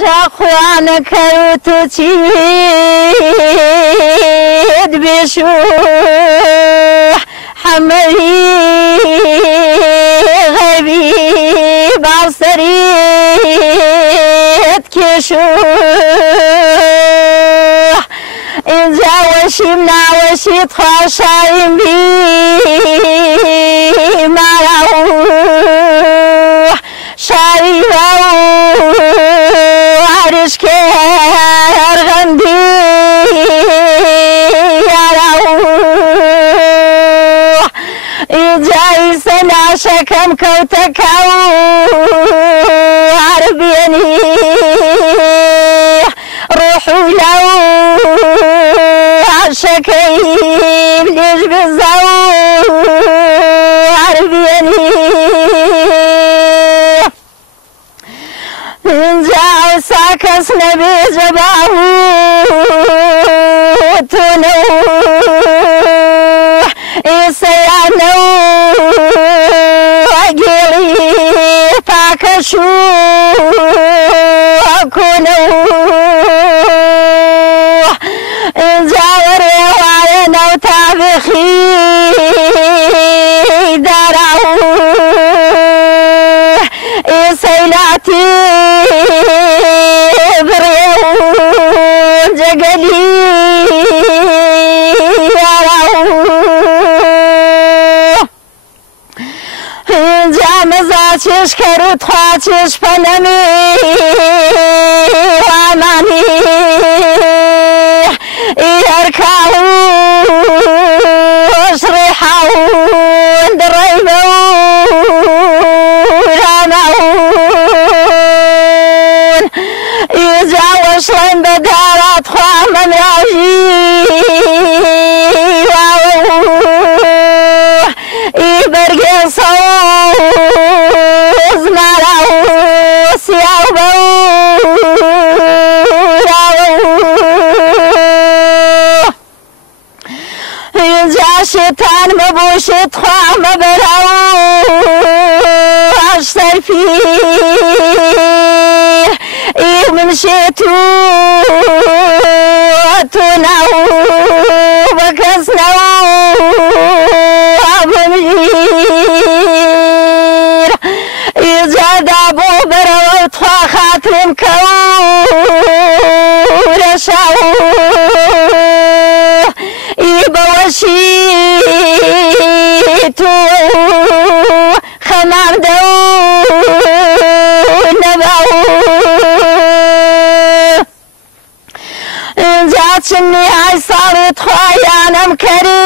جا خوانە کەوت و چید بێشو حەمەری غەیبی باوسەریت کێشو اینجا وەشیم ناوەشیت خواشایم بی مارا و شاری و عرشکر غەندی یارا و اینجا ئیسە ناشەکەم کەوتەکە و عربێنی ڕوح و لەو عەشەکەیم لێش بزە و عربێنی اینجا ئەوسا کەس نەبێ جەباو تۆنە و ئێسەیانە و ئەگێڵی پاکەش و کۆنە و اینجا وەرێوایە ناو تاڤێخی دارا و ئێسەیلاتی بڕێ و جەگەلی یارا و اینجا مەزا چێشکەر و تخوا چێشپەنەمی وامانی هەرکاو و شڕێحا و دڕەیبە و رامەون اینجا وەشڵێن بە دارات خوا مەمراژی بەرگێسە و زمارە و سیاو بە و راوە و اینجا شێتان مەبۆشێت خوا مەبەرە و عەش سەرفی من شێت و تۆنا و بە کەس نەوە بمگیر ئیجادا بۆ بەرەوە و تخوا خاترم کەورە شاو ئی بەوەشی تۆ خەمامدە و نەبا و اینجا چنی های ساڵی تخوایانم کەری